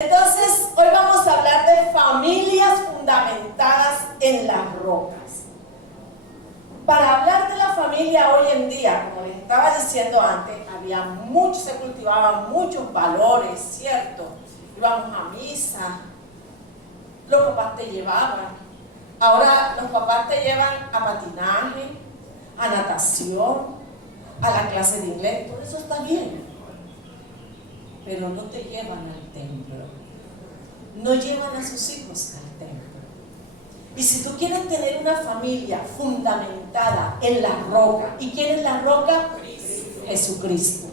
Entonces, hoy vamos a hablar de familias fundamentadas en las rocas. Para hablar de la familia hoy en día, como les estaba diciendo antes, se cultivaban muchos valores, ¿cierto? Íbamos a misa, los papás te llevaban. Ahora los papás te llevan a patinaje, a natación, a la clase de inglés, todo eso está bien. Pero no te llevan al templo, no llevan a sus hijos al templo. Y si tú quieres tener una familia fundamentada en la roca, ¿y quién es la roca? Jesucristo.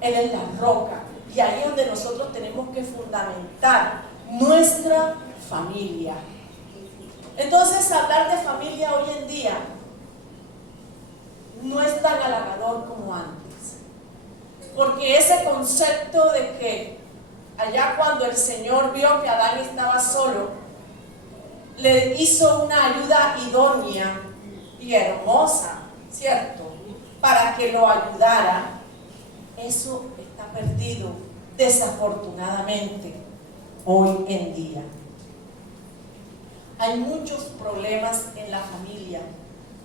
Él es la roca, y ahí es donde nosotros tenemos que fundamentar nuestra familia. Entonces, hablar de familia hoy en día no es tan halagador como antes, porque ese concepto de que allá cuando el Señor vio que Adán estaba solo, le hizo una ayuda idónea y hermosa, ¿cierto?, para que lo ayudara. Eso está perdido, desafortunadamente, hoy en día. Hay muchos problemas en la familia,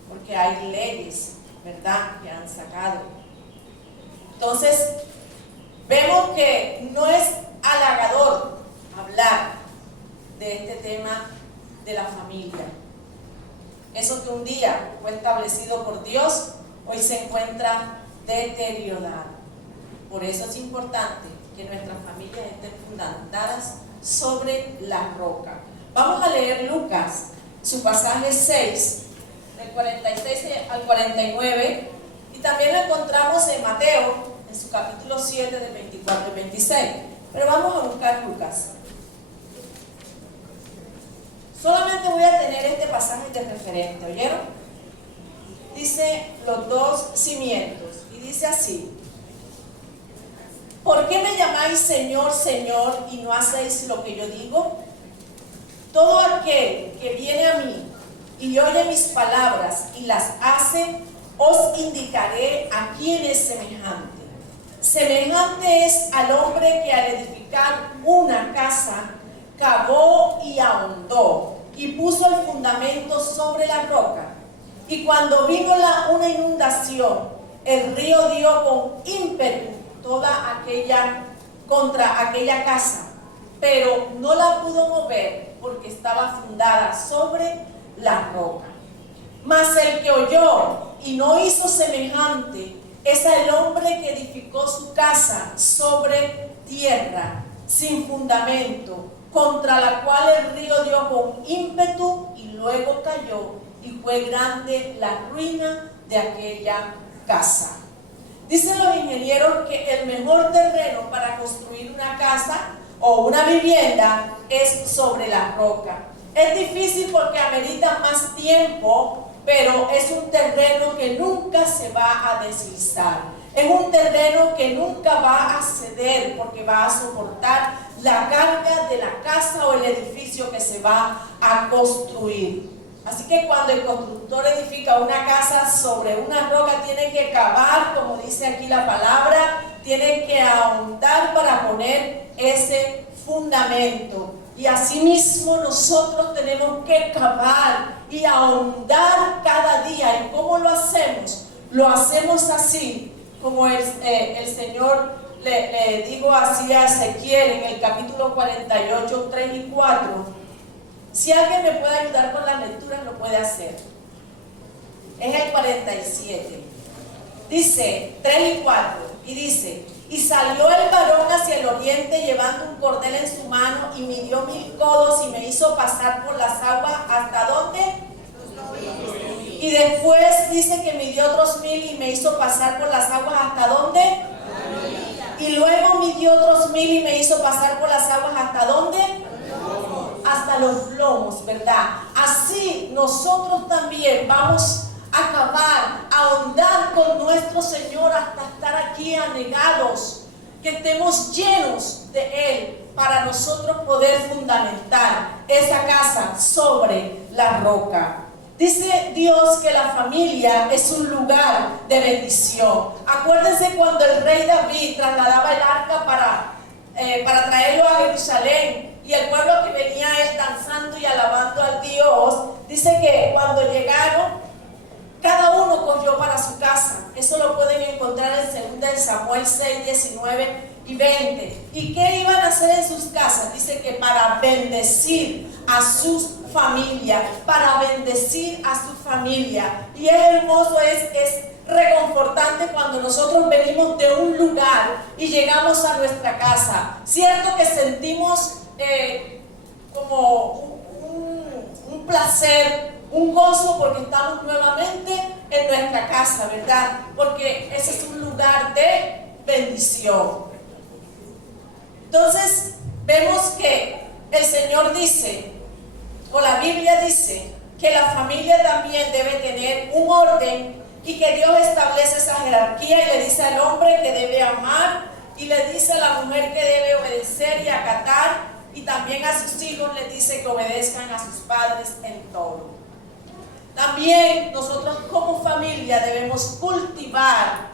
porque hay leyes, ¿verdad?, que han sacado. Entonces, vemos que no es halagador hablar de este tema de la familia. Eso que un día fue establecido por Dios, hoy se encuentra deteriorado. Por eso es importante que nuestras familias estén fundamentadas sobre la roca. Vamos a leer Lucas, su pasaje 6, del 46 al 49, y también lo encontramos en Mateo, en su capítulo 7, del 24 al 26. Pero vamos a buscar Lucas. Solamente voy a tener este pasaje de referente, ¿oyeron? Dice los dos cimientos, y dice así: ¿por qué me llamáis Señor, Señor, y no hacéis lo que yo digo? Todo aquel que viene a mí y oye mis palabras y las hace, os indicaré a quién es semejante. Semejante es al hombre que al edificar una casa, cavó y ahondó, y puso el fundamento sobre la roca. Y cuando vino una inundación, el río dio con ímpetu contra aquella casa, pero no la pudo mover porque estaba fundada sobre la roca. Mas el que oyó y no hizo semejante es el hombre que edificó su casa sobre tierra sin fundamento, contra la cual el río dio con ímpetu y luego cayó, y fue grande la ruina de aquella casa. Dicen los ingenieros que el mejor terreno para construir una casa o una vivienda es sobre la roca. Es difícil porque amerita más tiempo, pero es un terreno que nunca se va a deslizar. Es un terreno que nunca va a ceder porque va a soportar la carga de la casa o el edificio que se va a construir. Así que cuando el constructor edifica una casa sobre una roca, tiene que cavar, como dice aquí la palabra, tiene que ahondar para poner ese fundamento. Y asimismo nosotros tenemos que cavar y ahondar cada día. ¿Y cómo lo hacemos? Lo hacemos así, como el Señor le digo así a Ezequiel en el capítulo 48, 3 y 4. Si alguien me puede ayudar con las lecturas, lo puede hacer. Es el 47. Dice 3 y 4. Y dice: y salió el varón hacia el oriente llevando un cordel en su mano, y midió 1000 codos y me hizo pasar por las aguas. ¿Hasta dónde? Y después dice que midió otros 1000 y me hizo pasar por las aguas. ¿Hasta dónde? Y luego midió otros 1000 y me hizo pasar por las aguas. ¿Hasta dónde? Hasta los lomos, ¿verdad? Así nosotros también vamos a cavar, a ahondar con nuestro Señor hasta estar aquí anegados, que estemos llenos de Él, para nosotros poder fundamentar esa casa sobre la roca. Dice Dios que la familia es un lugar de bendición. Acuérdense cuando el rey David trasladaba el arca para para traerlo a Jerusalén, y el pueblo que venía él danzando y alabando al Dios, dice que cuando llegaron, cada uno cogió para su casa. Eso lo pueden encontrar en 2 Samuel 6, 19 y 20. ¿Y qué iban a hacer en sus casas? Dice que para bendecir a sus familias, para bendecir a su familia. Y es hermoso, es reconfortante cuando nosotros venimos de un lugar y llegamos a nuestra casa. Cierto que sentimos como un placer, un gozo, porque estamos nuevamente en nuestra casa, ¿verdad? Porque ese es un lugar de bendición. Entonces vemos que el Señor dice, o la Biblia dice, que la familia también debe tener un orden, y que Dios establece esa jerarquía y le dice al hombre que debe amar, y le dice a la mujer que debe obedecer y acatar, y también a sus hijos les dice que obedezcan a sus padres en todo. También nosotros como familia debemos cultivar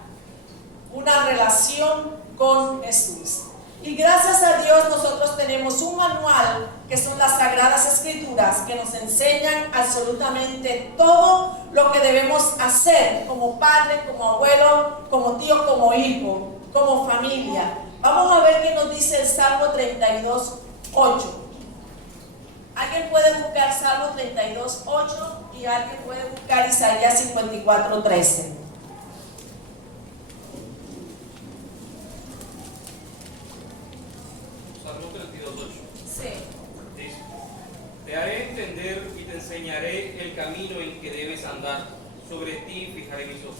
una relación con Jesús. Y gracias a Dios nosotros tenemos un manual que son las Sagradas Escrituras, que nos enseñan absolutamente todo lo que debemos hacer como padre, como abuelo, como tío, como hijo, como familia. Vamos a ver qué nos dice el Salmo 32, 8. Alguien puede buscar Salmo 32, 8, y alguien puede buscar Isaías 54, 13. Salmo 32, 8. Sí. Dice: te haré entender y te enseñaré el camino en que debes andar. Sobre ti fijaré mis ojos.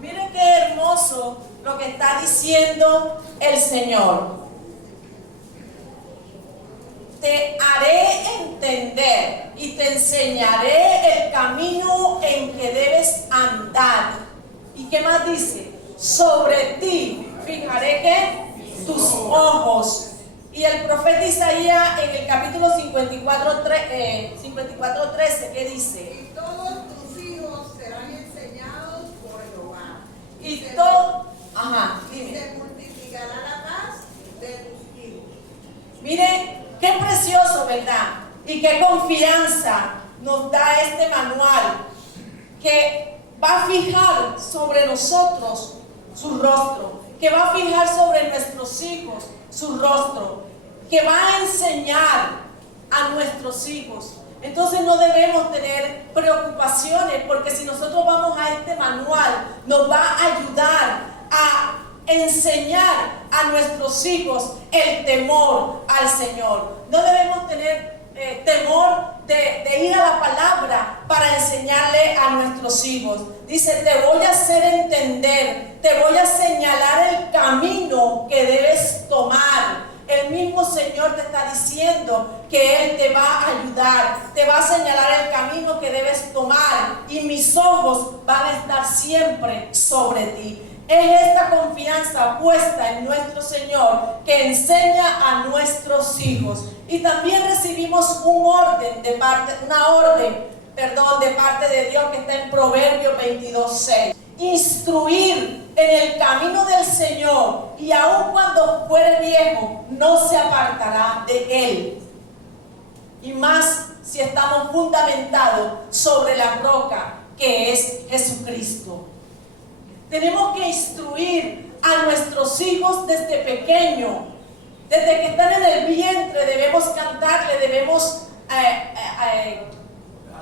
Miren qué hermoso lo que está diciendo el Señor. Te haré entender y te enseñaré el camino en que debes andar. ¿Y qué más dice? Sobre ti fijaré ¿qué? Tus ojos. Y el profeta Isaías en el capítulo 54, 13, ¿qué dice? Y todos tus hijos serán enseñados por Jehová. Y todo, Y dime. se multiplicará la paz de tus hijos. Miren, qué precioso, ¿verdad? Y qué confianza nos da este manual, que va a fijar sobre nosotros su rostro, que va a fijar sobre nuestros hijos su rostro, que va a enseñar a nuestros hijos. Entonces no debemos tener preocupaciones, porque si nosotros vamos a este manual, nos va a ayudar a enseñar a nuestros hijos el temor al Señor. No debemos tener temor de ir a la palabra para enseñarle a nuestros hijos. Dice: te voy a hacer entender, te voy a señalar el camino que debes tomar. El mismo Señor te está diciendo que Él te va a ayudar, te va a señalar el camino que debes tomar, y mis ojos van a estar siempre sobre ti. Es esta confianza puesta en nuestro Señor que enseña a nuestros hijos. Y también recibimos de parte de Dios, que está en Proverbios 22:6. Instruir en el camino del Señor, y aun cuando fuere viejo, no se apartará de él. Y más si estamos fundamentados sobre la roca que es Jesucristo. Tenemos que instruir a nuestros hijos desde pequeño. Desde que están en el vientre debemos cantarle, debemos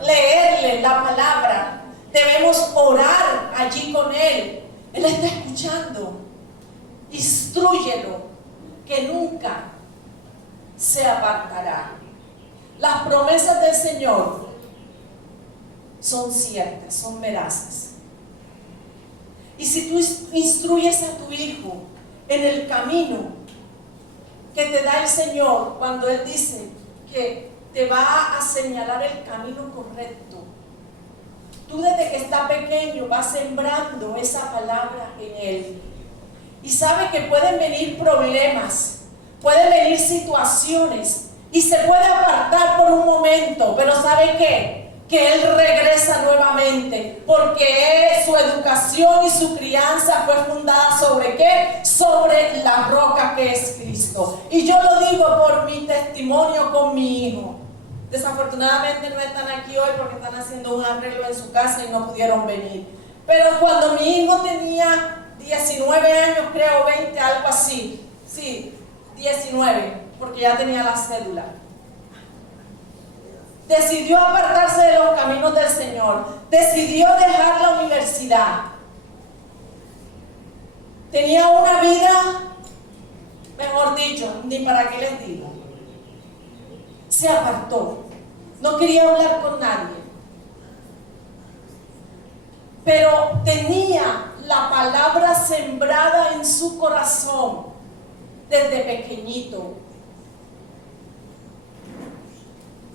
leerle la palabra, debemos orar allí con Él. Él está escuchando. Instrúyelo, que nunca se apartará. Las promesas del Señor son ciertas, son veraces. Y si tú instruyes a tu hijo en el camino que te da el Señor, cuando Él dice que te va a señalar el camino correcto, tú desde que está pequeño vas sembrando esa palabra en él. Y sabe que pueden venir problemas, pueden venir situaciones, y se puede apartar por un momento, pero ¿sabe qué? que él regresa nuevamente, porque su educación y su crianza fue fundada ¿sobre qué? Sobre la roca que es Cristo. Y yo lo digo por mi testimonio con mi hijo. Desafortunadamente no están aquí hoy porque están haciendo un arreglo en su casa y no pudieron venir. Pero cuando mi hijo tenía 19 años, creo 20, algo así, sí, 19, porque ya tenía la cédula, decidió apartarse de los caminos del Señor, decidió dejar la universidad. Tenía una vida, mejor dicho, ni para qué les digo. Se apartó, no quería hablar con nadie, pero tenía la palabra sembrada en su corazón desde pequeñito.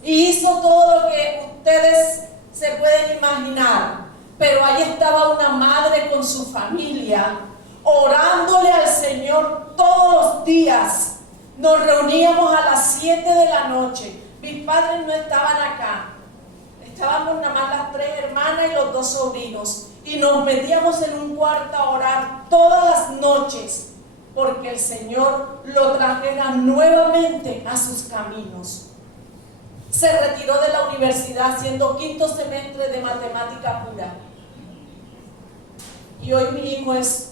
Y hizo todo lo que ustedes se pueden imaginar, pero ahí estaba una madre con su familia, orándole al Señor todos los días. Nos reuníamos a las 7 de la noche. Mis padres no estaban acá. Estábamos nada más las 3 hermanas y los 2 sobrinos. Y nos metíamos en un cuarto a orar todas las noches, porque el Señor lo trajera nuevamente a sus caminos. Se retiró de la universidad haciendo 5º semestre de matemática pura. Y hoy mi hijo es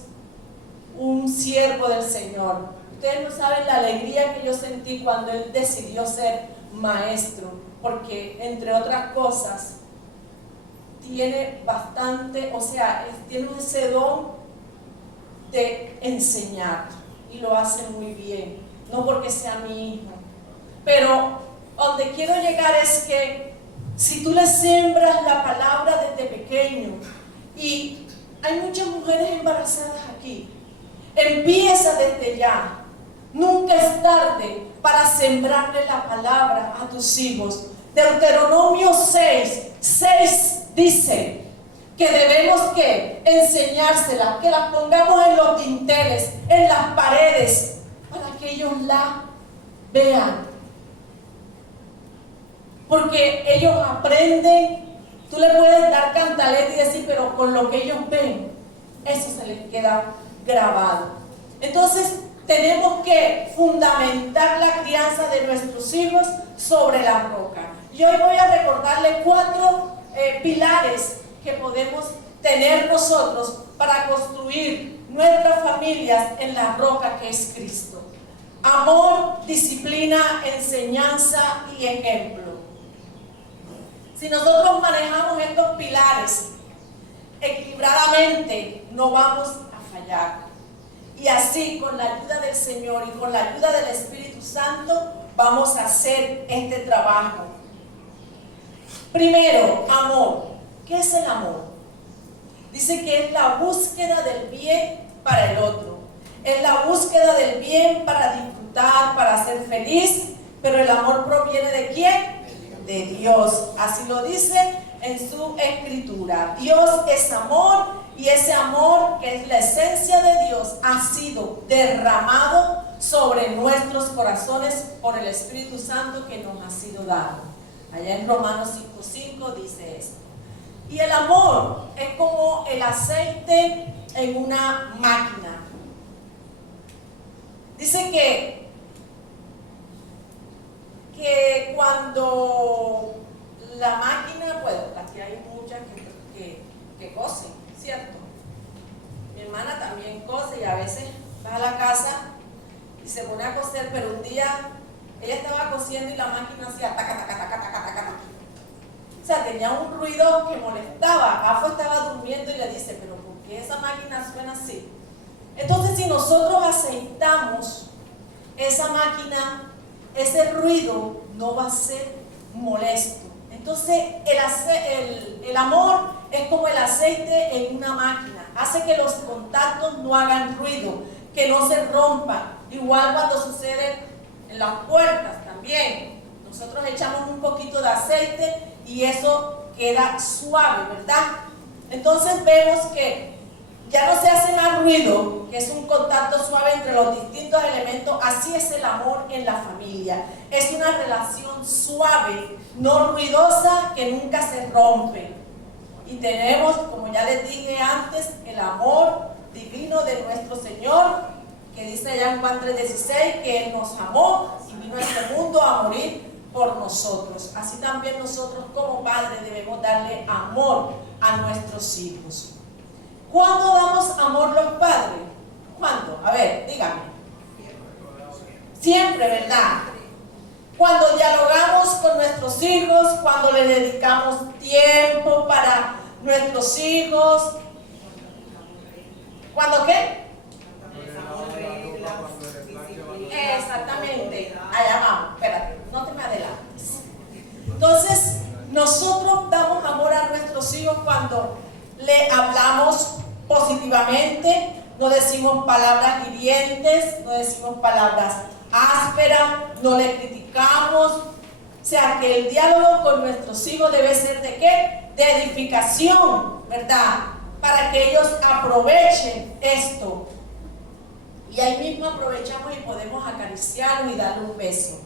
un siervo del Señor. Ustedes no saben la alegría que yo sentí cuando él decidió ser maestro, porque entre otras cosas tiene bastante, tiene ese don de enseñar y lo hace muy bien, no porque sea mi hijo, pero donde quiero llegar es que si tú le siembras la palabra desde pequeño, y hay muchas mujeres embarazadas aquí, empieza desde ya. Nunca es tarde para sembrarle la palabra a tus hijos. Deuteronomio 6 dice que debemos que enseñársela, que las pongamos en los dinteles, en las paredes, para que ellos la vean. Porque ellos aprenden. Tú le puedes dar cantaleta y decir, pero con lo que ellos ven, eso se les queda grabado. Entonces tenemos que fundamentar la crianza de nuestros hijos sobre la roca. Y hoy voy a recordarle 4 pilares que podemos tener nosotros para construir nuestras familias en la roca que es Cristo. Amor, disciplina, enseñanza y ejemplo. Si nosotros manejamos estos pilares equilibradamente, no vamos a fallar. Y así, con la ayuda del Señor y con la ayuda del Espíritu Santo, vamos a hacer este trabajo. Primero, amor. ¿Qué es el amor? Dice que es la búsqueda del bien para el otro. Es la búsqueda del bien para disfrutar, para ser feliz. Pero el amor proviene ¿de quién? De Dios. Así lo dice en su escritura. Dios es amor. Y ese amor, que es la esencia de Dios, ha sido derramado sobre nuestros corazones por el Espíritu Santo que nos ha sido dado. Allá en Romanos 5:5 dice esto. Y el amor es como el aceite en una máquina. Dice que cuando la máquina, bueno, aquí hay muchas que cocen, ¿cierto? Mi hermana también cose y a veces va a la casa y se pone a coser, pero un día ella estaba cosiendo y la máquina hacía taca, taca, taca, taca, taca, taca. O sea, tenía un ruido que molestaba. Afo estaba durmiendo y le dice, pero ¿por qué esa máquina suena así? Entonces, si nosotros aceitamos esa máquina, ese ruido no va a ser molesto. Entonces, el amor es como el aceite en una máquina. Hace que los contactos no hagan ruido, que no se rompan. Igual cuando sucede en las puertas también. Nosotros echamos un poquito de aceite y eso queda suave, ¿verdad? Entonces vemos que ya no se hace más ruido, que es un contacto suave entre los distintos elementos. Así es el amor en la familia. Es una relación suave, no ruidosa, que nunca se rompe. Y tenemos, como ya les dije antes, el amor divino de nuestro Señor, que dice allá en Juan 3:16, que Él nos amó y vino a este mundo a morir por nosotros. Así también nosotros como padres debemos darle amor a nuestros hijos. ¿Cuándo damos amor los padres? ¿Cuándo? A ver, dígame. Siempre, ¿verdad? Cuando dialogamos con nuestros hijos, cuando le dedicamos tiempo para nuestros hijos. ¿Cuándo qué? Exactamente. Allá vamos. Espérate, no te me adelantes. Entonces, nosotros damos amor a nuestros hijos cuando le hablamos positivamente, no decimos palabras hirientes, no decimos palabras ásperas, no le criticamos. O sea, que el diálogo con nuestros hijos debe ser ¿de qué? De edificación, ¿verdad? Para que ellos aprovechen esto. Y ahí mismo aprovechamos y podemos acariciarlo y darle un beso.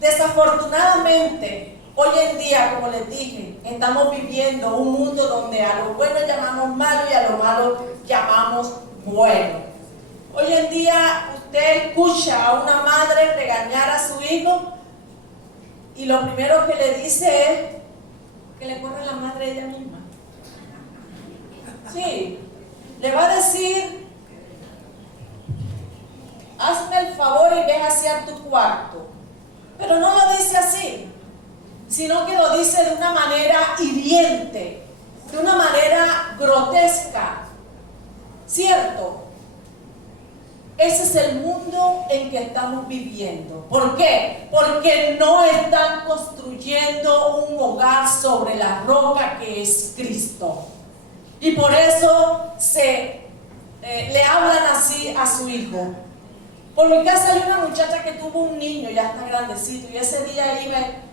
Desafortunadamente, hoy en día, como les dije, estamos viviendo un mundo donde a lo bueno llamamos malo y a lo malo llamamos bueno. Hoy en día usted escucha a una madre regañar a su hijo y lo primero que le dice es que le corre la madre a ella misma. Sí, le va a decir: hazme el favor y ve hacia tu cuarto. Pero no lo dice así, sino que lo dice de una manera hiriente, de una manera grotesca. ¿Cierto? Ese es el mundo en que estamos viviendo. ¿Por qué? Porque no están construyendo un hogar sobre la roca que es Cristo. Y por eso le hablan así a su hijo. Por mi casa hay una muchacha que tuvo un niño, ya está grandecito, y ese día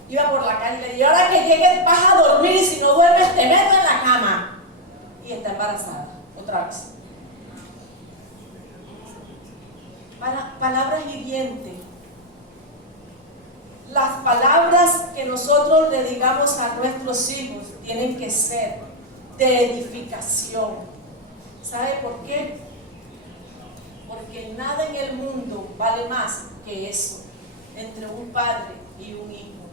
iba por la calle y le dijo: ahora que llegues vas a dormir y si no duermes te meto en la cama. Y está embarazada, otra vez. Palabras hirientes. Las palabras que nosotros le digamos a nuestros hijos tienen que ser de edificación. ¿Sabe por qué? Porque nada en el mundo vale más que eso, entre un padre y un hijo.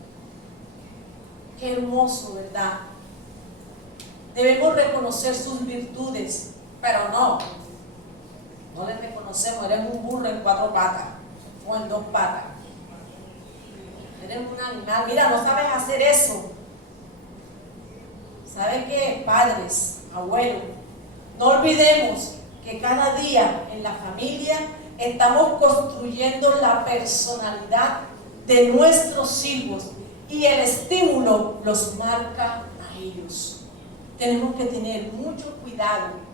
Qué hermoso, ¿verdad? Debemos reconocer sus virtudes, pero no les reconocemos. Eres un burro en 4 patas o en 2 patas. Eres un animal. Mira, no sabes hacer eso. ¿Sabe qué? Padres, abuelos, no olvidemos que cada día en la familia estamos construyendo la personalidad de nuestros hijos y el estímulo los marca a ellos. Tenemos que tener mucho cuidado.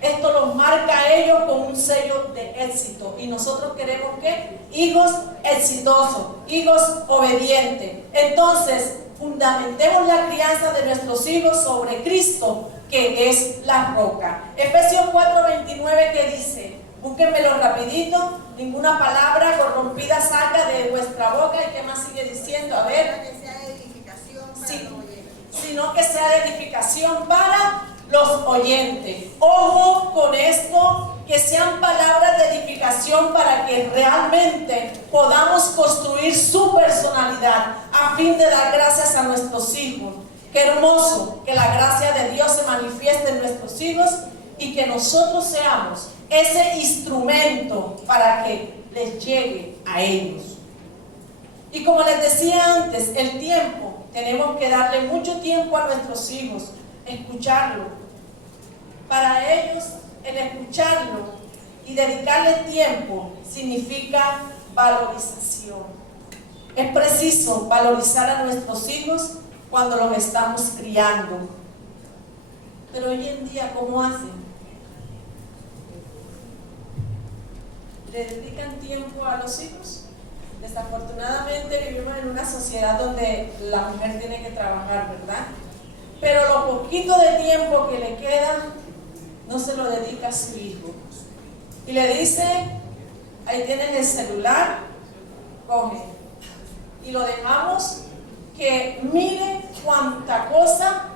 Esto los marca a ellos con un sello de éxito y nosotros queremos que hijos exitosos, hijos obedientes. Entonces, fundamentemos la crianza de nuestros hijos sobre Cristo, que es la roca. Efesios 4:29 que dice, búsquenmelo rapidito: ninguna palabra corrompida salga de vuestra boca. ¿Y qué más sigue diciendo? A ver. Que sea de edificación para Sí, los oyentes. sino que sea de edificación para los oyentes. Ojo con esto, que sean palabras de edificación para que realmente podamos construir su personalidad a fin de dar gracias a nuestros hijos. Qué hermoso que la gracia de Dios se manifieste en nuestros hijos y que nosotros seamos ese instrumento para que les llegue a ellos. Y como les decía antes, el tiempo, tenemos que darle mucho tiempo a nuestros hijos, escucharlo. Para ellos, el escucharlo y dedicarle tiempo significa valorización. Es preciso valorizar a nuestros hijos cuando los estamos criando. Pero hoy en día, ¿cómo hacen? ¿Le dedican tiempo a los hijos? Desafortunadamente vivimos en una sociedad donde la mujer tiene que trabajar, ¿verdad? Pero lo poquito de tiempo que le queda, no se lo dedica a su hijo. Y le dice, ahí tienes el celular, coge. Y lo dejamos que mire cuánta cosa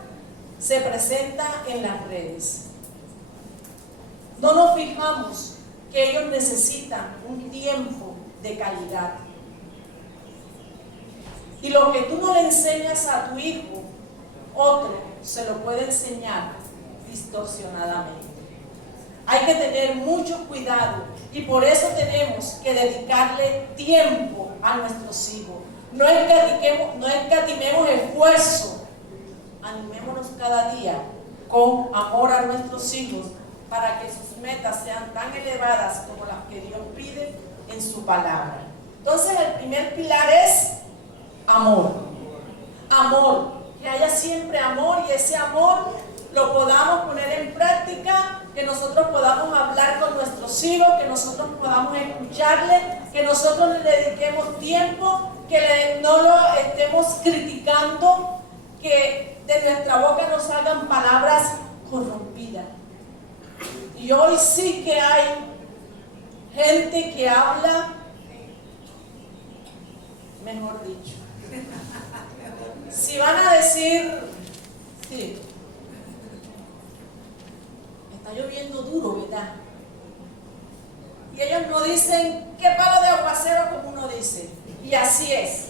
se presenta en las redes. No nos fijamos que ellos necesitan un tiempo de calidad. Y lo que tú no le enseñas a tu hijo, otro se lo puede enseñar distorsionadamente. Hay que tener mucho cuidado y por eso tenemos que dedicarle tiempo a nuestros hijos. No escatimemos esfuerzo. Animémonos cada día con amor a nuestros hijos para que sus metas sean tan elevadas como las que Dios pide en su palabra. Entonces el primer pilar es amor. Amor. Que haya siempre amor y ese amor lo podamos poner en práctica, que nosotros podamos hablar con nuestros hijos, que nosotros podamos escucharle, que nosotros le dediquemos tiempo, que no lo estemos criticando, que de nuestra boca no salgan palabras corrompidas. Y hoy sí que hay gente que habla, mejor dicho. Si van a decir, sí, está lloviendo duro, ¿verdad? Y ellos no dicen, qué palo de aguacero, como uno dice. Y así es.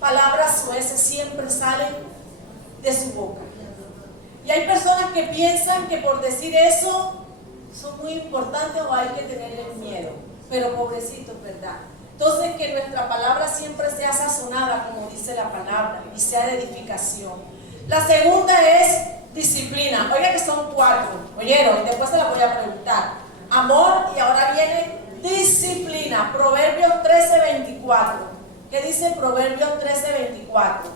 Palabras sueces siempre salen de su boca. Y hay personas que piensan que por decir eso son muy importantes o hay que tenerles miedo. Pero pobrecitos, ¿verdad? Entonces que nuestra palabra siempre sea sazonada, como dice la palabra, y sea de edificación. La segunda es disciplina. Oiga que son 4. ¿Oyeron? Y después se la voy a preguntar. Amor y ahora viene disciplina. Proverbios 13:24. ¿Qué dice Proverbios 13:24?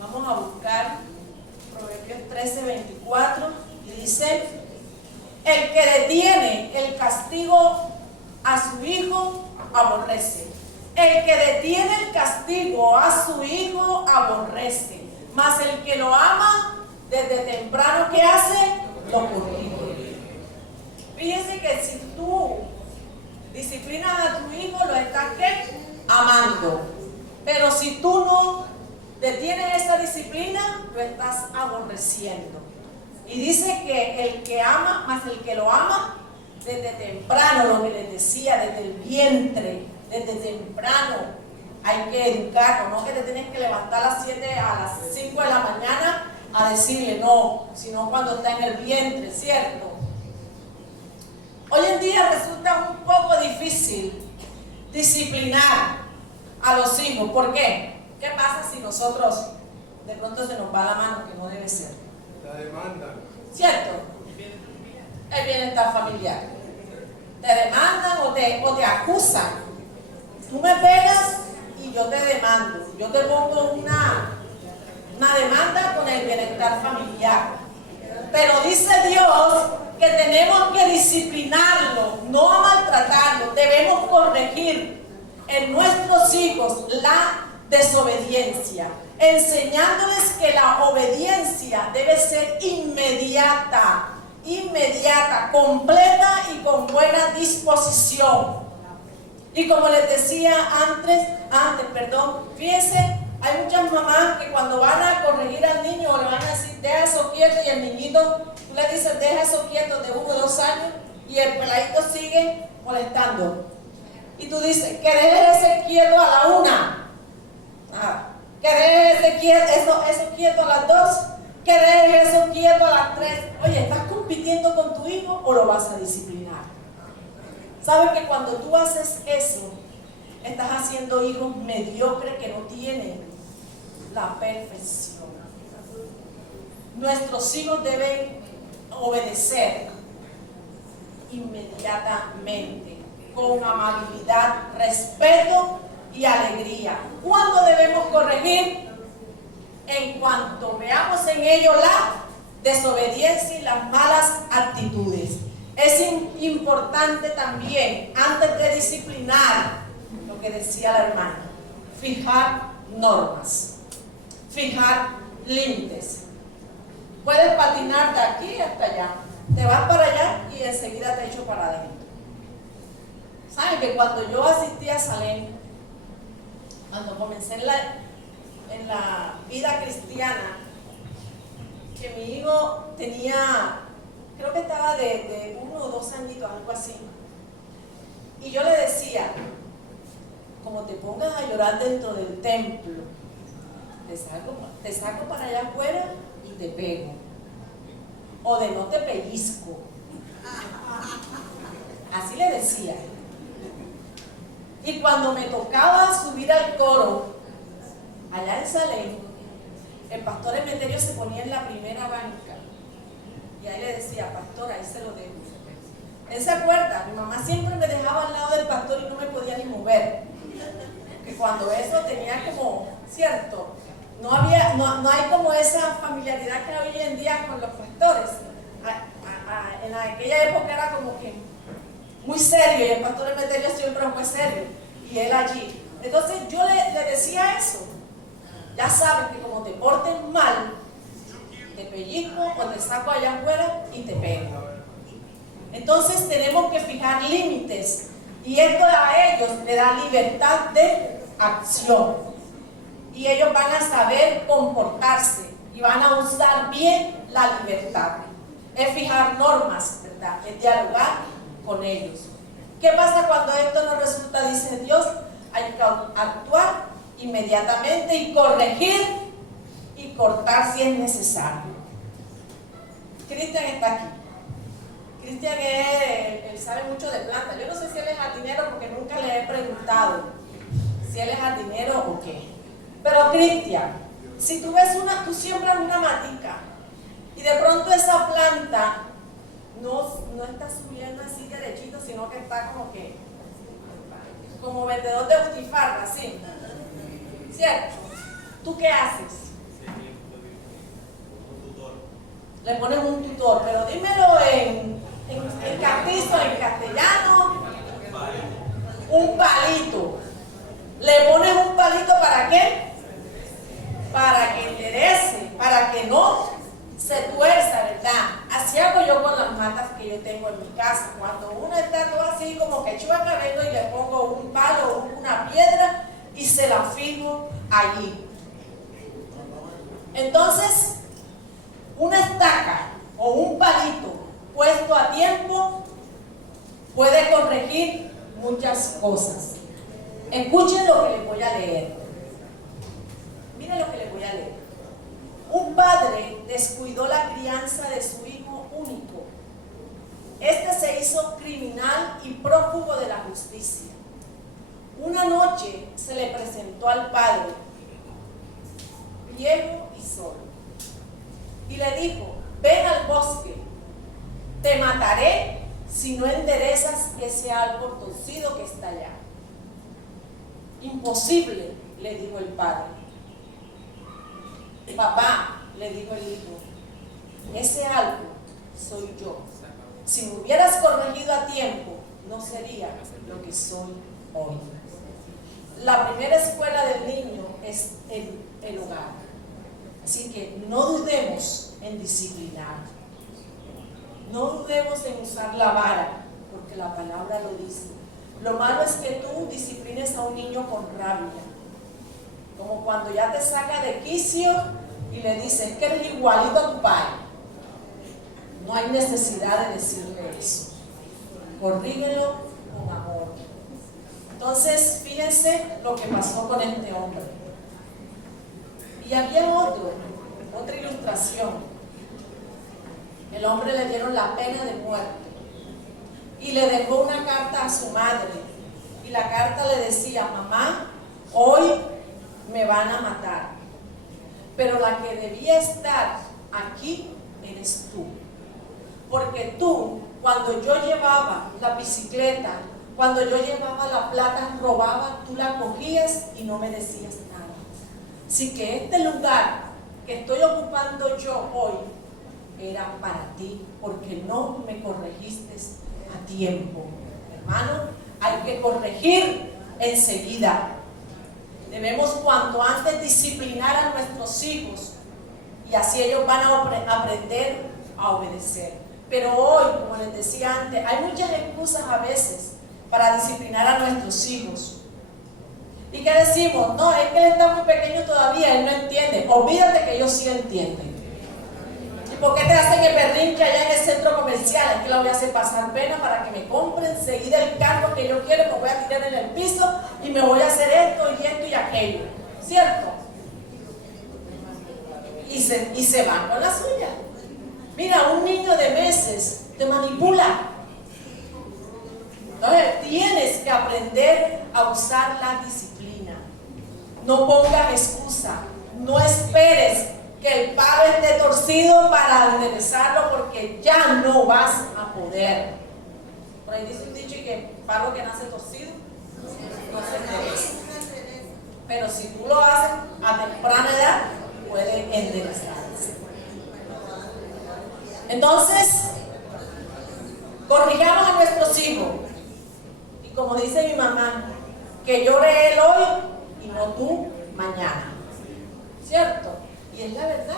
Vamos a buscar Proverbios 13:24 y dice: el que detiene el castigo a su hijo aborrece. El que detiene el castigo a su hijo aborrece. Mas el que lo ama desde temprano, ¿qué hace? Lo corrige. Fíjense que si tú disciplinas a tu hijo, lo estás ¿qué? Amando. Pero si tú no detienes esa disciplina, lo estás aborreciendo. Y dice que el que ama, más el que lo ama, desde temprano, lo que les decía, desde el vientre, desde temprano, hay que educarlo. No que te tienes que levantar a las 7, a las 5 de la mañana a decirle no, sino cuando está en el vientre, ¿cierto? Hoy en día resulta un poco difícil disciplinar a los hijos. ¿Por qué? ¿Qué pasa si nosotros de pronto se nos va la mano, que no debe ser? La demanda. ¿Cierto? El bienestar familiar. Te demandan o te acusan. Tú me pegas y yo te demando. Yo te pongo una demanda con el bienestar familiar. Pero dice Dios que tenemos que disciplinarlo, no a maltratarlo. Debemos corregir en nuestros hijos la desobediencia, enseñándoles que la obediencia debe ser inmediata, completa y con buena disposición. Y como les decía antes, fíjense, hay muchas mamás que cuando van a corregir al niño o le van a decir, deja eso quieto, y el niñito, tú le dices, deja eso quieto de 1 o 2 años, y el peladito sigue molestando. Y tú dices, que dejes ese quieto a la 1. Que dejes eso quieto a las 2, que dejes eso quieto a las 3. Oye, ¿estás compitiendo con tu hijo o lo vas a disciplinar? ¿Sabes que cuando tú haces eso, estás haciendo hijos mediocres que no tienen la perfección? Nuestros hijos deben obedecer inmediatamente, con amabilidad, respeto y alegría. ¿Cuándo debemos corregir? En cuanto veamos en ello la desobediencia y las malas actitudes. Es importante también, antes de disciplinar, lo que decía la hermana, fijar normas, fijar límites. puedes patinar de aquí hasta allá. Te vas para allá y enseguida te echo para adentro. ¿Saben que cuando yo asistí a Salem, cuando comencé en la vida cristiana, que mi hijo tenía, creo que estaba de 1 o 2 añitos, algo así, y yo le decía, como te pongas a llorar dentro del templo, te saco para allá afuera y te pego, o de no te pellizco. Así le decía. Y cuando me tocaba subir al coro allá en Salem, el pastor Emeterio se ponía en la primera banca y ahí le decía, pastor, ahí se lo dejo. Él se acuerda, mi mamá siempre me dejaba al lado del pastor y no me podía ni mover, que cuando eso tenía como, cierto, no hay como esa familiaridad que hay hoy en día con los pastores. En aquella época era como que muy serio, y el pastor Emeterio siempre fue serio, y él allí. Entonces yo le decía eso. Ya saben que como te porten mal, te pellizco o te saco allá afuera y te pego. Entonces tenemos que fijar límites, y esto a ellos le da libertad de acción, y ellos van a saber comportarse y van a usar bien la libertad. Es fijar normas, ¿verdad? Es dialogar con ellos. ¿Qué pasa cuando esto no resulta? Dice Dios, hay que actuar inmediatamente y corregir y cortar si es necesario. Cristian está aquí. Cristian él sabe mucho de plantas. Yo no sé si él es jardinero porque nunca le he preguntado si él es jardinero o qué. Pero Cristian, si tú ves tú siembras una matica y de pronto esa planta no está subiendo así derechito, sino que está como vendedor de butifarra, así, ¿cierto? ¿Tú qué haces? Le pones un tutor, pero dímelo en castizo, en castellano. Un palito. ¿Le pones un palito para qué? Para que enderece, para que no se tuerza, ¿verdad? Así hago yo con las matas que yo tengo en mi casa. Cuando una está toda así como que chueca, vengo y le pongo un palo o una piedra y se la fijo allí. Entonces, una estaca o un palito puesto a tiempo puede corregir muchas cosas. Escuchen lo que les voy a leer. Miren lo que les voy a leer. Un padre descuidó la crianza de su hijo único. Este se hizo criminal y prófugo de la justicia. Una noche se le presentó al padre, viejo y solo, y le dijo: ven al bosque, te mataré si no enderezas ese árbol torcido que está allá. Imposible, le dijo el padre. Papá, le dijo el hijo, ese árbol soy yo. Si me hubieras corregido a tiempo, no sería lo que soy hoy. La primera escuela del niño es el hogar. Así que no dudemos en disciplinar. No dudemos en usar la vara, porque la palabra lo dice. Lo malo es que tú disciplines a un niño con rabia. Como cuando ya te saca de quicio y le dices que eres igualito a tu padre. No hay necesidad de decirle eso. Corrígelo con amor. Entonces, fíjense lo que pasó con este hombre. Y había otra ilustración. El hombre le dieron la pena de muerte y le dejó una carta a su madre. Y la carta le decía: mamá, hoy me van a matar, pero la que debía estar aquí eres tú. Porque tú, cuando yo llevaba la bicicleta, cuando yo llevaba la plata robada, tú la cogías y no me decías nada. Así que este lugar que estoy ocupando yo hoy era para ti, porque no me corregiste a tiempo. Hermano, hay que corregir enseguida. Debemos cuanto antes disciplinar a nuestros hijos y así ellos van a aprender a obedecer. Pero hoy, como les decía antes, hay muchas excusas a veces para disciplinar a nuestros hijos. ¿Y qué decimos? No, es que él está muy pequeño todavía, él no entiende. Olvídate que ellos sí entienden. ¿Y por qué te hacen el berrinche allá en el centro comercial? Es que la voy a hacer pasar pena para que me compren enseguida el carro que yo quiero, me voy a tirar en el piso y me voy a hacer esto y aquello. ¿Cierto? Y se van con la suya. Mira, un niño de meses te manipula. Entonces tienes que aprender a usar la disciplina. No pongas excusa. No esperes que el palo esté torcido para enderezarlo, porque ya no vas a poder. Por ahí dice un dicho que palo que nace torcido no se endereza. Pero si tú lo haces a temprana edad, puede enderezarse. Entonces, corrijamos a nuestros hijos. Y como dice mi mamá, que llore él hoy y no tú mañana. ¿Cierto? Y es la verdad.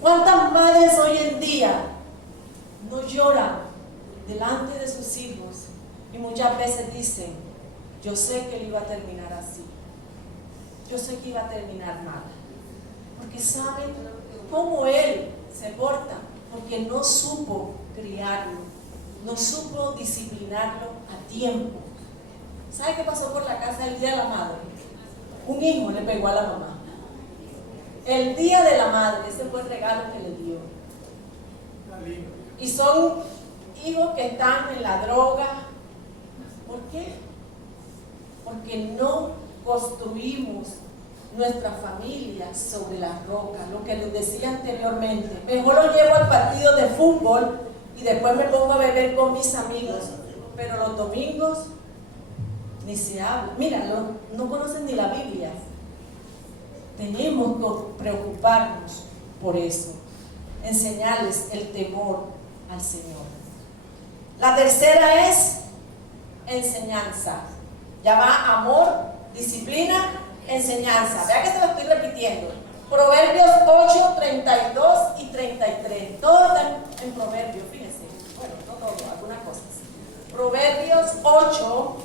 ¿Cuántas madres hoy en día no lloran delante de sus hijos y muchas veces dicen, yo sé que él iba a terminar así, yo sé que iba a terminar mal? Porque saben cómo él se porta, porque no supo criarlo, no supo disciplinarlo a tiempo. ¿Sabe qué pasó por la casa el día de la madre? Un hijo le pegó a la mamá. El día de la madre, ese fue el regalo que le dio. Y son hijos que están en la droga. ¿Por qué? Porque no construimos nuestra familia sobre la roca, lo que les decía anteriormente. Mejor lo llevo al partido de fútbol y después me pongo a beber con mis amigos, pero los domingos ni se habla. Mira, no conocen ni la Biblia. Tenemos que preocuparnos por eso, enseñarles el temor al Señor. La tercera es enseñanza. Ya va amor, disciplina, enseñanza. Vea que se lo estoy repitiendo. Proverbios 8, 32 y 33. Todo está en Proverbios, fíjense. Bueno, no todo, algunas cosas. Proverbios 8,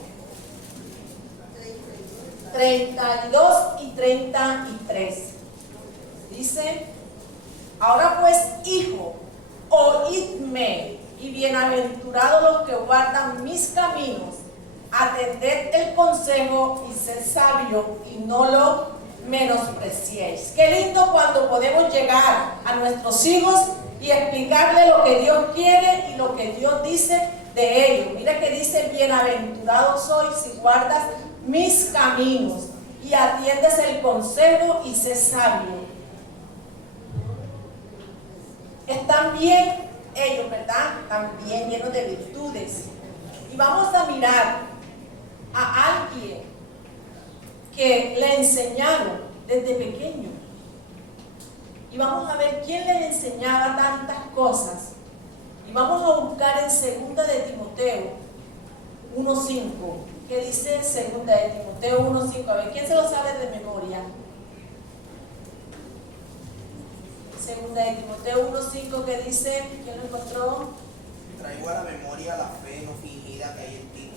32 y 33. Dice, ahora pues, hijo, oídme, y bienaventurados los que guardan mis caminos. Atended el consejo y sed sabio y no lo menospreciéis. Qué lindo cuando podemos llegar a nuestros hijos y explicarles lo que Dios quiere y lo que Dios dice de ellos. Mira que dice, bienaventurado soy si guardas mis caminos y atiendes el consejo y sé sabio. Están bien ellos, ¿verdad? Están bien llenos de virtudes. Y vamos a mirar a alguien que le enseñaron desde pequeño. Y vamos a ver quién les enseñaba tantas cosas. Y vamos a buscar en 2 de Timoteo 1:5. ¿Qué dice 2 de Timoteo 1:5? A ver, ¿quién se lo sabe de memoria? 2 de Timoteo 1:5, ¿qué dice? ¿Quién lo encontró? Traigo a la memoria la fe no fingida que hay en ti,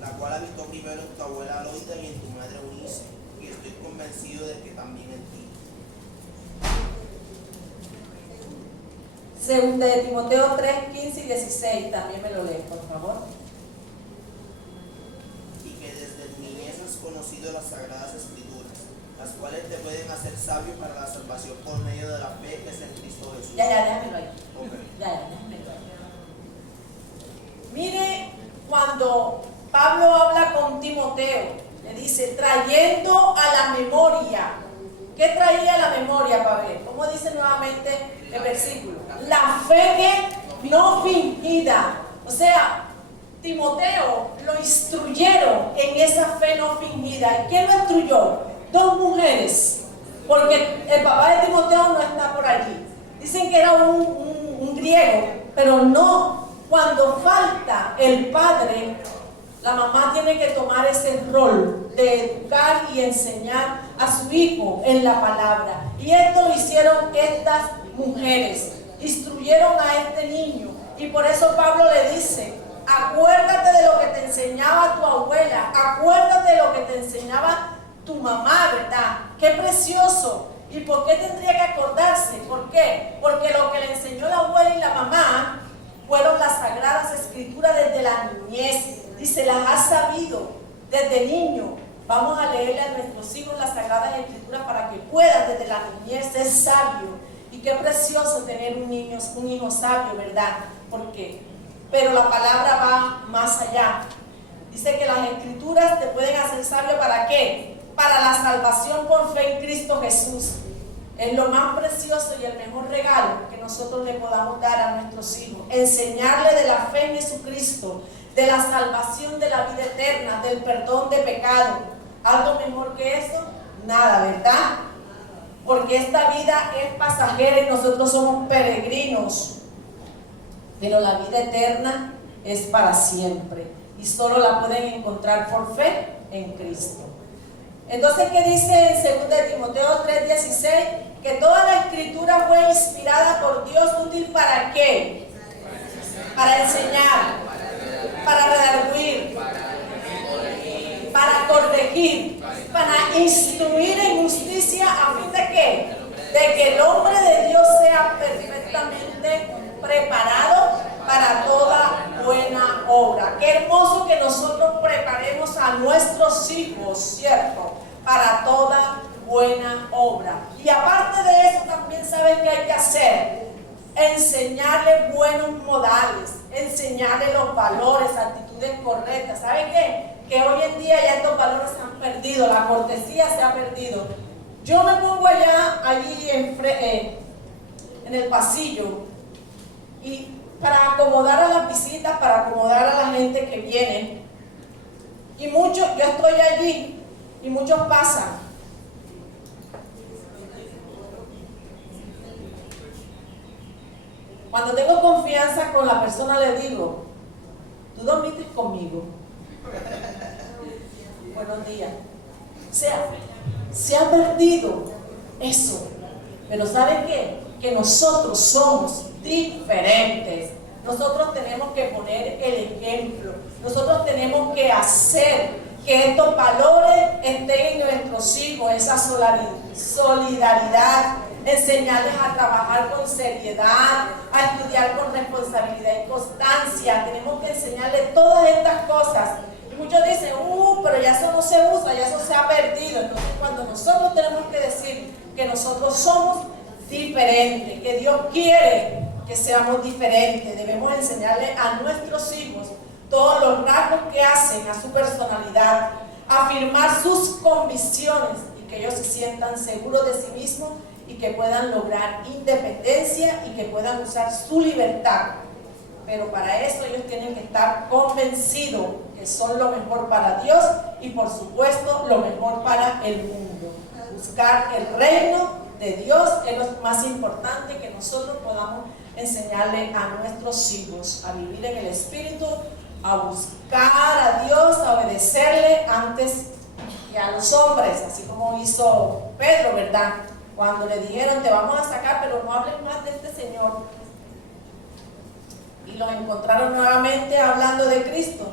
la cual habitó primero en tu abuela Loida y en tu madre Eunice, y estoy convencido de que también en ti. 2 de Timoteo 3, 15 y 16, también me lo lee, por favor. Y que desde tu niñez has conocido las sagradas escrituras, las cuales te pueden hacer sabio para la salvación por medio de la fe que es en Cristo Jesús. Ya, déjamelo ahí. Okay. Ya, déjamelo ahí. Mire, cuando Pablo habla con Timoteo, le dice, trayendo a la memoria. ¿Qué traía a la memoria, Pablo? ¿Cómo dice nuevamente el versículo? La fe que no fingida. O sea, Timoteo lo instruyeron en esa fe no fingida. ¿Y quién lo instruyó? 2 mujeres. Porque el papá de Timoteo no está por allí. Dicen que era un griego, pero no. Cuando falta el padre, La mamá tiene que tomar ese rol de educar y enseñar a su hijo en la palabra. Y esto lo hicieron estas mujeres, instruyeron a este niño. Y por eso Pablo le dice, acuérdate de lo que te enseñaba tu abuela, acuérdate de lo que te enseñaba tu mamá, ¿verdad? Qué precioso. ¿Y por qué tendría que acordarse? ¿Por qué? Porque lo que le enseñó la abuela y la mamá fueron las sagradas escrituras desde la niñez. Dice, las has sabido desde niño. Vamos a leerle a nuestros hijos las sagradas escrituras para que puedan desde la niñez ser sabio. Y qué precioso tener un hijo sabio, ¿verdad? ¿Por qué? Pero la palabra va más allá. Dice que las escrituras te pueden hacer sabio, ¿para qué? Para la salvación por fe en Cristo Jesús. Es lo más precioso y el mejor regalo que nosotros le podamos dar a nuestros hijos. Enseñarle de la fe en Jesucristo, de la salvación de la vida eterna, del perdón de pecado. ¿Algo mejor que eso? Nada, ¿verdad? Porque esta vida es pasajera y nosotros somos peregrinos. Pero la vida eterna es para siempre y solo la pueden encontrar por fe en Cristo. Entonces, ¿qué dice en 2 Timoteo 3:16? Que toda la escritura fue inspirada por Dios, útil ¿para qué? Para enseñar, para redarguir, para corregir, para instruir en justicia, a fin de ¿qué? De que el hombre de Dios sea perfectamente preparado para toda buena obra. Qué hermoso que nosotros preparemos a nuestros hijos, ¿cierto? Para toda buena obra. Y aparte de eso, también ¿saben qué hay que hacer? Enseñarle buenos modales, enseñarle los valores, actitudes correctas. ¿Saben qué? Que hoy en día ya estos valores se han perdido, la cortesía se ha perdido. Yo me pongo allí en el pasillo y para acomodar a las visitas, para acomodar a la gente que viene, y muchos, yo estoy allí y muchos pasan. Cuando tengo confianza con la persona le digo, ¿tú dormiste conmigo? Buenos días. O sea, se ha perdido eso. Pero ¿saben qué? Que nosotros somos diferentes. Nosotros tenemos que poner el ejemplo. Nosotros tenemos que hacer que estos valores estén en nuestros hijos, esa solidaridad, enseñarles a trabajar con seriedad, a estudiar con responsabilidad y constancia. Tenemos que enseñarles todas estas cosas. Y muchos dicen, pero ya eso no se usa, ya eso se ha perdido. Entonces, cuando nosotros tenemos que decir que nosotros somos diferentes, que Dios quiere que seamos diferentes, debemos enseñarle a nuestros hijos todos los rasgos que hacen a su personalidad, afirmar sus convicciones y que ellos se sientan seguros de sí mismos y que puedan lograr independencia y que puedan usar su libertad. Pero para eso ellos tienen que estar convencidos que son lo mejor para Dios y por supuesto lo mejor para el mundo. Buscar el reino de Dios es lo más importante que nosotros podamos enseñarle a nuestros hijos, a vivir en el Espíritu, a buscar a Dios, a obedecerle antes que a los hombres, así como hizo Pedro, ¿verdad? Cuando le dijeron, te vamos a sacar, pero no hables más de este Señor. Y los encontraron nuevamente hablando de Cristo.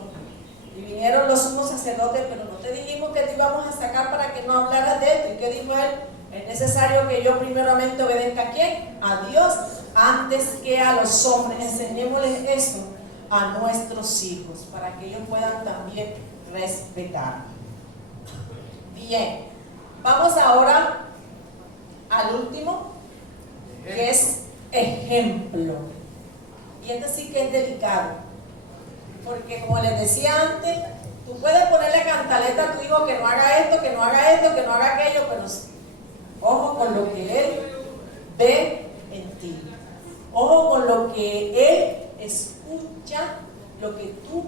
Y vinieron los sumos sacerdotes, pero no te dijimos que te íbamos a sacar para que no hablaras de esto. ¿Y qué dijo él? Es necesario que yo primeramente obedezca ¿a quién? A Dios, antes que a los hombres. Enseñémosles eso a nuestros hijos, para que ellos puedan también respetar. Bien, vamos ahora al último, que es ejemplo. Y este sí que es delicado, porque como les decía antes, tú puedes ponerle cantaleta a tu hijo que no haga esto, que no haga esto, que no haga aquello, pero ojo con lo que él ve en ti. Ojo con lo que él escucha, lo que tú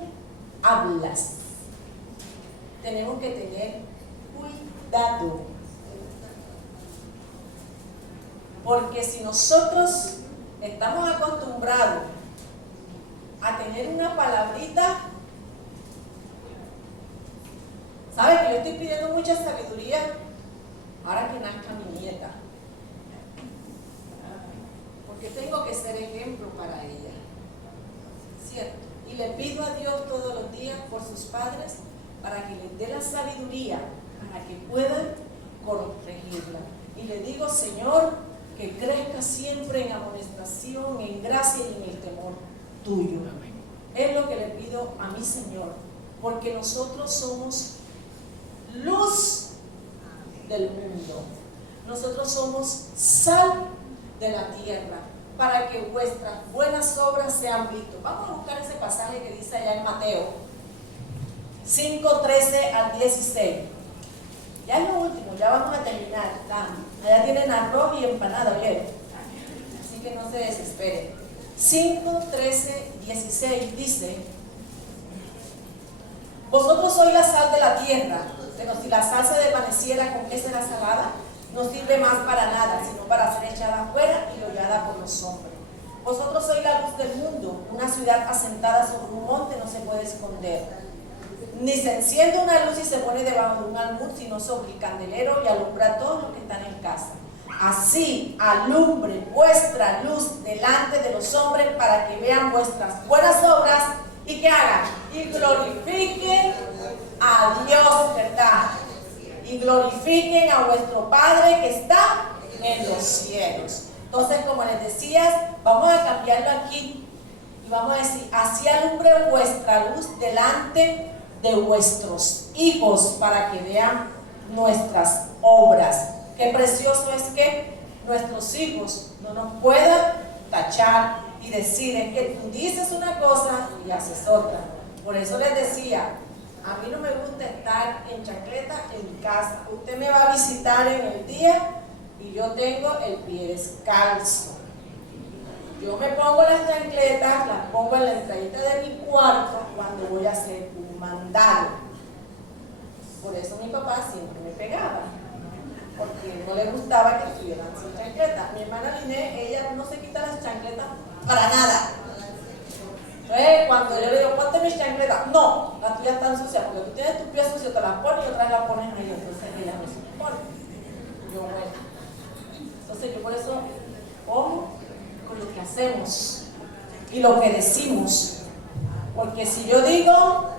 hablas. Tenemos que tener cuidado. Porque si nosotros estamos acostumbrados a tener una palabrita ¿Sabe que yo estoy pidiendo mucha sabiduría ahora que nazca mi nieta? Porque tengo que ser ejemplo para ella, ¿cierto? Y le pido a Dios todos los días por sus padres para que les dé la sabiduría para que puedan corregirla. Y le digo, Señor, que crezca siempre en amonestación, en gracia y en el temor tuyo. Es lo que le pido a mi Señor, porque nosotros somos luz del mundo. Nosotros somos sal de la tierra, para que vuestras buenas obras sean vistas. Vamos a buscar ese pasaje que dice allá en Mateo 5:13 al 16. Ya es lo último, ya vamos a terminar. Allá tienen arroz y empanada, ¿oyeron? Así que no se desesperen. 5:13, 16 dice: vosotros sois la sal de la tierra, pero si la sal se desvaneciera, ¿con qué será salada? No sirve más para nada, sino para ser echada afuera y hollada por los hombres. Vosotros sois la luz del mundo. Una ciudad asentada sobre un monte no se puede esconder. Ni se enciende una luz y se pone debajo de un almud, sino sobre el candelero y alumbra a todos los que están en casa. Así alumbre vuestra luz delante de los hombres, para que vean vuestras buenas obras y que hagan y glorifiquen a Dios, ¿verdad? Y glorifiquen a vuestro Padre que está en los cielos. Entonces, como les decía, vamos a cambiarlo aquí y vamos a decir: así alumbre vuestra luz delante de vuestros hijos, para que vean nuestras obras. Qué precioso es que nuestros hijos no nos puedan tachar y decir: es que tú dices una cosa y haces otra. Por eso les decía, a mí no me gusta estar en chancleta en mi casa. Usted me va a visitar en el día y yo tengo el pie descalzo. Yo me pongo las chancletas, las pongo en la entradita de mi cuarto cuando voy a hacer un mandado. Por eso mi papá siempre me pegaba, porque no le gustaba que estuvieran sin chancletas. Mi hermana Liné, ella no se quita las chancletas para nada. Entonces, cuando yo le digo: ponte mis chancletas, no, las tuyas están sucias, porque tú tienes tus pies sucios, te las pones y otras las pones ahí. Entonces ella no se pone. Yo, bueno. Entonces yo por eso, ojo con lo que hacemos y lo que decimos, porque si yo digo,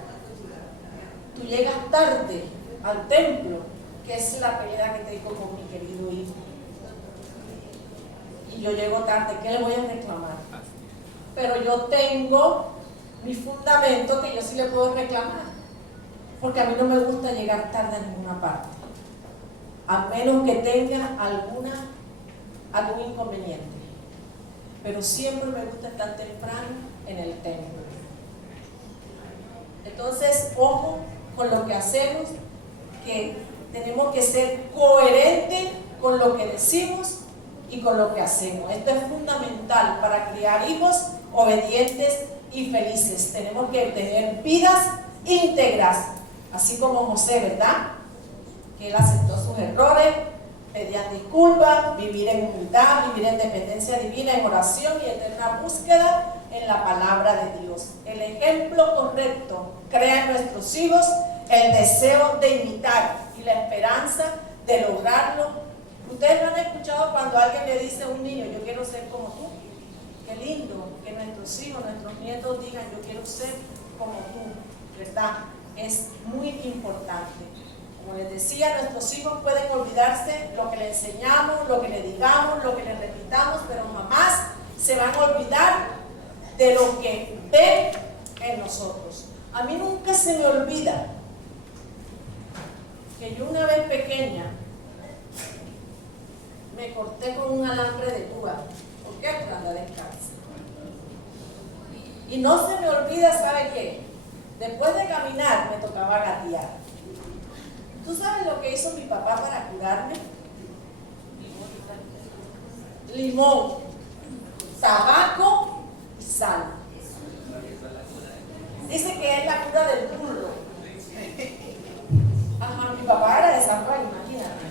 tú llegas tarde al templo, que es la pelea que tengo con mi querido hijo, y yo llego tarde, ¿qué le voy a reclamar? Pero yo tengo mi fundamento que yo sí le puedo reclamar, porque a mí no me gusta llegar tarde a ninguna parte, a menos que tenga algún inconveniente. Pero siempre me gusta estar temprano en el templo. Entonces, ojo con lo que hacemos, que tenemos que ser coherentes con lo que decimos y con lo que hacemos. Esto es fundamental para criar hijos obedientes y felices. Tenemos que tener vidas íntegras, así como José, ¿verdad? Que él aceptó sus errores, pedía disculpas, vivir en humildad, vivir en dependencia divina, en oración y eterna búsqueda en la palabra de Dios. El ejemplo correcto crea en nuestros hijos el deseo de imitar y la esperanza de lograrlo. Ustedes no han escuchado cuando alguien le dice a un niño: yo quiero ser como tú. Qué lindo que nuestros hijos, nuestros nietos digan: yo quiero ser como tú, ¿verdad? Es muy importante. Como les decía, nuestros hijos pueden olvidarse lo que les enseñamos, lo que les digamos, lo que les repitamos, pero jamás se van a olvidar de lo que ven en nosotros. A mí nunca se me olvida que yo una vez pequeña me corté con un alambre de púa. ¿Por qué? Por andar descalza. Y no se me olvida, ¿sabe qué? Después de caminar me tocaba gatear. ¿Tú sabes lo que hizo mi papá para curarme? Limón, tabaco y sal. Dice que es la cura del burro. Ajá, mi papá era de San Juan, imagínate.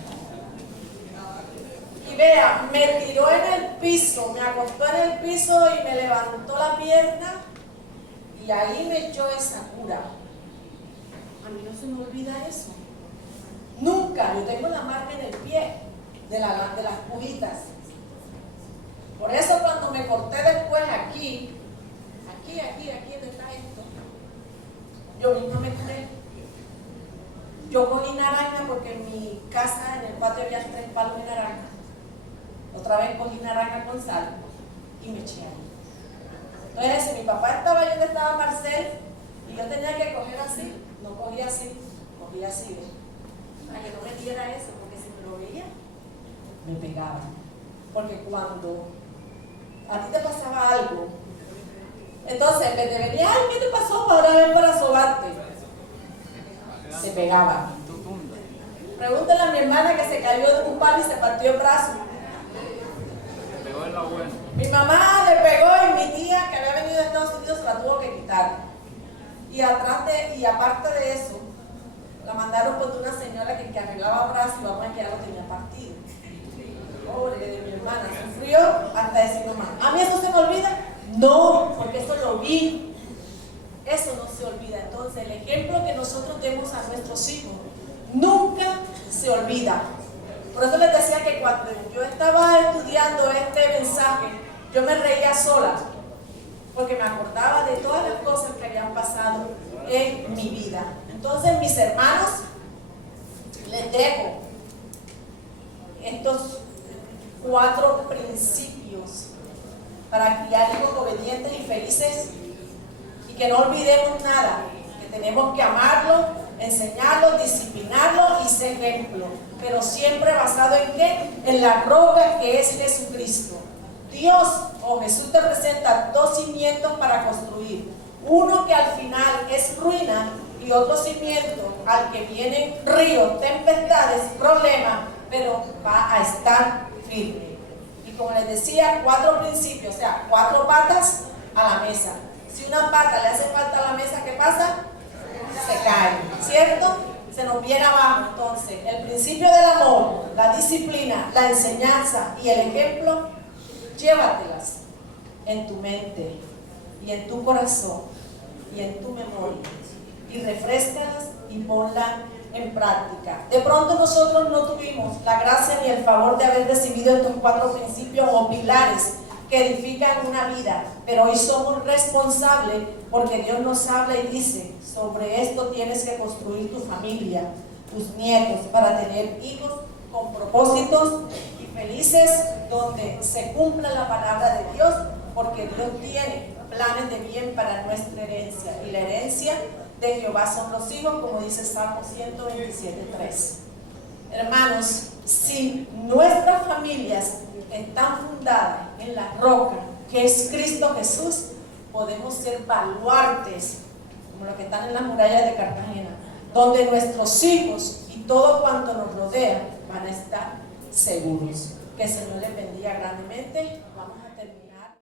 Y vea, me tiró en el piso, me acostó en el piso y me levantó la pierna y ahí me echó esa cura. A mí no se me olvida eso. Nunca. Yo tengo la marca en el pie de las pujitas. Por eso cuando me corté después aquí donde está esto, yo misma me curé. Yo cogí naranja porque en mi casa, en el patio había 3 palos de naranja. Otra vez cogí naranja con sal y me eché ahí. Entonces, si mi papá estaba ahí donde estaba Marcel y yo tenía que coger así, no cogía así, cogía así, ¿ves? Para que no me diera eso, porque si me lo veía, me pegaba. Porque cuando a ti te pasaba algo, entonces en vez de venir, ay, ¿qué te pasó? Ahora ven para sobarte. Se pegaba. Pregúntale a mi hermana que se cayó de un palo y se partió el brazo. Pegó en la buena. Mi mamá le pegó y mi tía, que había venido de Estados Unidos, se la tuvo que quitar. Y aparte de eso, la mandaron por una señora que arreglaba brazos y vamos a que ya lo tenía partido. Pobre de mi hermana, sufrió hasta decir mamá. ¿A mí eso se me olvida? No, porque eso lo vi. Eso no se olvida. Entonces, el ejemplo que nosotros demos a nuestros hijos nunca se olvida. Por eso les decía que cuando yo estaba estudiando este mensaje, yo me reía sola, porque me acordaba de todas las cosas que habían pasado en mi vida. Entonces, mis hermanos, les dejo estos 4 principios para criar hijos obedientes y felices, y que no olvidemos nada, que tenemos que amarlos, enseñarlos, disciplinarlos y ser ejemplo, pero siempre basado en ¿qué? En la roca que es Jesucristo. Dios o Jesús te presenta 2 cimientos para construir, uno que al final es ruina y otro cimiento al que vienen ríos, tempestades, problemas, pero va a estar firme. Y como les decía, 4 principios, o sea, 4 patas a la mesa. Si una pata le hace falta a la mesa, ¿qué pasa? Se cae, ¿cierto? Se nos viene abajo. Entonces, el principio del amor, la disciplina, la enseñanza y el ejemplo, llévatelas en tu mente y en tu corazón y en tu memoria y refréscalas y ponlas en práctica. De pronto nosotros no tuvimos la gracia ni el favor de haber recibido estos 4 principios o pilares que edifican una vida, pero hoy somos responsables porque Dios nos habla y dice: sobre esto tienes que construir tu familia, tus nietos, para tener hijos con propósitos y felices, donde se cumpla la palabra de Dios, porque Dios tiene planes de bien para nuestra herencia, y la herencia de Jehová son los hijos, como dice Salmo 127:3. Hermanos, si nuestras familias están fundadas en la roca que es Cristo Jesús, podemos ser baluartes como los que están en las murallas de Cartagena, donde nuestros hijos y todo cuanto nos rodea van a estar seguros. Que el Señor les bendiga grandemente.